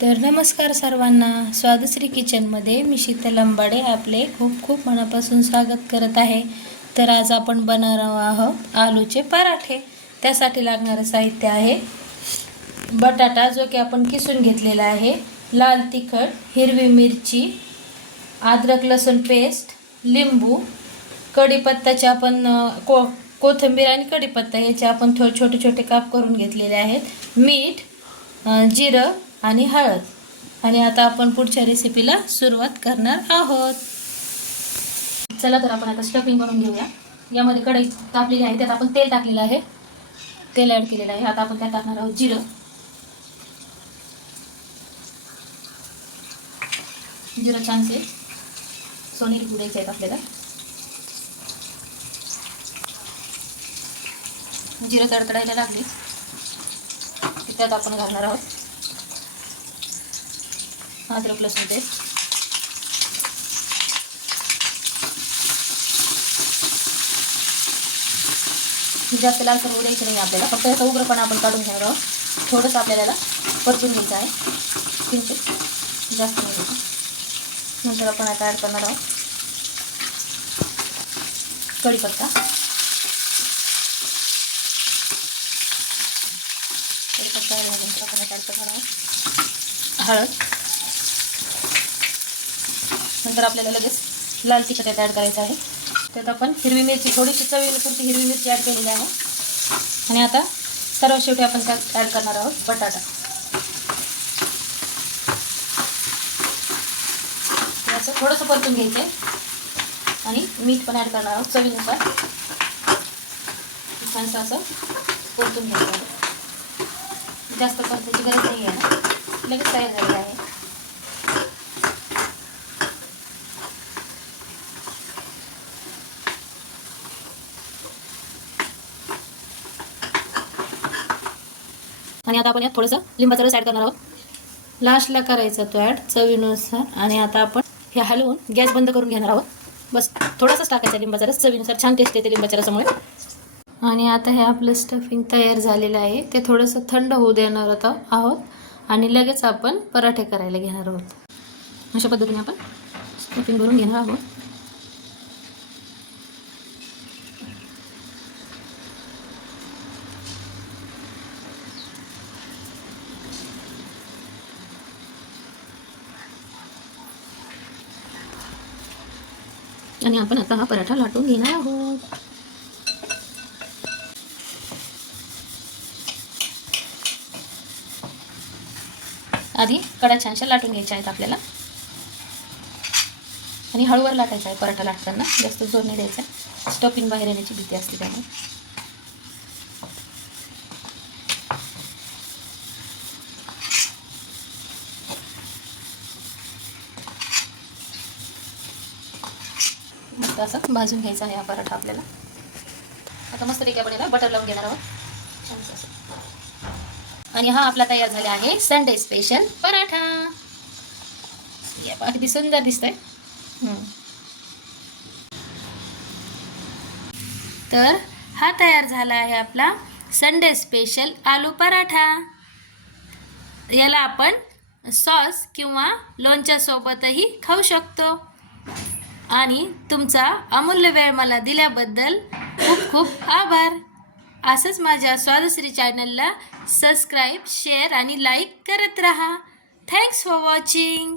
तर नमस्कार सर्वांना, स्वादश्री किचनमध्ये मी शीतल अंबाडे आपले खूप खूप मनापासून स्वागत करत आहे। तर आज आपण बनवणार आहोत आलूचे पराठे। त्यासाठी लागणारे साहित्य आहे बटाटा जो की आपण किसून घेतलेला आहे, लाल तिखट, हिरवी मिरची, अद्रक लसूण पेस्ट, लिंबू, कढीपत्त्याचे आपण कोथिंबीर आणि कढीपत्ता याचे आपण छोटे छोटे काप करून घेतलेले आहेत, मीठ, जिरं आणि हळद। आणि आता आपण पुढच्या रेसिपीला सुरुवात करणार आहोत। चला तर आपण आता स्टफिंग बनवून घेऊया। यामध्ये कढई तापलेली आहे, त्यात आपण तेल टाकलेलं आहे, तेल ॲड केलेलं आहे। आता आपण त्यात टाकणार आहोत जिरं, जिरं छानसे सोनेरी बुडायचे आहेत आपल्याला। जिरं तडतडायला लागले की त्यात आपण घालणार आहोत अद्रक लसूण पेस्ट, जास्त लालसर होऊ द्यायचं नाही आपल्याला, फक्त याचा उग्रपणा आपण काढून घेणार आहोत। थोडंसं आपल्याला परतून घ्यायचं आहे, किंचित जास्त नाही घ्यायचं। नंतर आपण आता ॲड करणार आहोत कढीपत्ता, कढीपत्ता झाल्यानंतर आपण ॲड करणार आहोत हळद। नंतर आपल्याला लगेच लाल तिखट ॲड करायचं आहे। त्यात आपण हिरवी मिरची, थोडीशी चवीपुरती हिरवी मिरची ॲड केलेली आहे। आणि आता सर्वात शेवटी आपण त्यात ॲड करणार आहोत बटाटा। याचं थोडंसं परतून घ्यायचं आहे आणि मीठ पण ॲड करणार आहोत चवीनुसार। छानसं असं परतून घ्यायचं आहे, जास्त परतायची गरज नाही आहे ना, लगेच तयार झालेलं आहे। आणि आता आपण यात थोडंसं लिंबाचा रस ॲड करणार आहोत, लास्टला करायचा तो ॲड चवीनुसार। आणि आता आपण हे हलवून गॅस बंद करून घेणार आहोत, बस थोडासाच टाकायचा लिंबाचा रस, चवीनुसार छान टेस्ट येते लिंबाच्या रसामुळे। आणि आता हे आपलं स्टफिंग तयार झालेलं आहे, ते थोडंसं थंड होऊ देणार आहोत आणि लगेच आपण पराठे करायला घेणार आहोत। अशा पद्धतीने आपण स्टफिंग भरून घेणार आहोत। आणि आपण आता हा पराठा लाटून घेणार आहोत। आधी कडा छानशा लाटून घ्यायच्या आहेत आपल्याला आणि हळूवर लाटायचा आहे पराठा लाटताना, जास्त जोर नाही द्यायचा, स्टफिंग बाहेर येण्याची भीती असते त्यामुळे। मस्त असं भाजून घ्यायचा आहे हा पराठा आपल्याला। आता मस्तपैकी आपण याला बटर लावून घेणार आहोत छानसं असं। आणि हा आपला तयार झाला आहे संडे स्पेशल पराठा। अगदी सुंदर दिसतंय। तर हा तयार झाला आहे आपला संडे स्पेशल आलू पराठा। याला आपण सॉस किंवा लोणच्या सोबतही खाऊ शकतो। आणि तुमचा अमूल्य वेळ मला दिल्याबद्दल खूप खूप आभार। असंच माझ्या स्वादश्री चॅनलला सबस्क्राईब, शेअर आणि लाईक करत राहा। Thanks for watching.